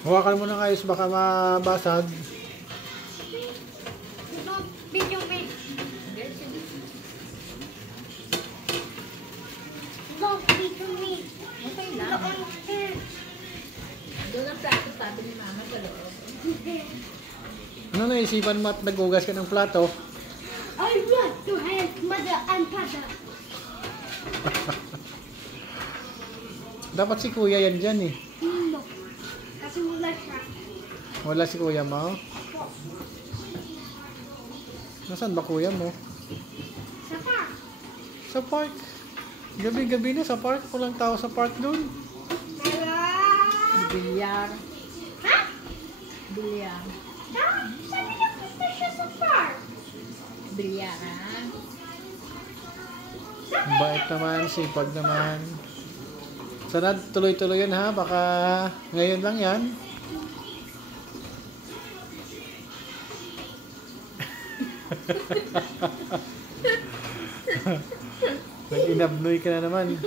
Hawakan mo ng ayos, baka mabasag. Don't beat your mate. Don't beat your mate. Okay lang. Doon ang plato sabi ni Mama sa loob. Ano naisipan mo at naghugas ka ng plato? I want to help mother and father. Dapat si kuya yan dyan eh. No. Kasi wala siya. Wala si kuya mo? Nasaan ba kuya mo? Sa pa. Sa park. Gabi-gabi na sa park. Walang tao sa park doon. Hello? Bilyar. Ha? Bilyar. Ha? Sabi niya punta siya sa park. Bilyar, ha? Bait naman, sipag naman. Sana tuloy-tuloy yan ha. Baka ngayon lang yan. Nag-inabnoy ka na naman.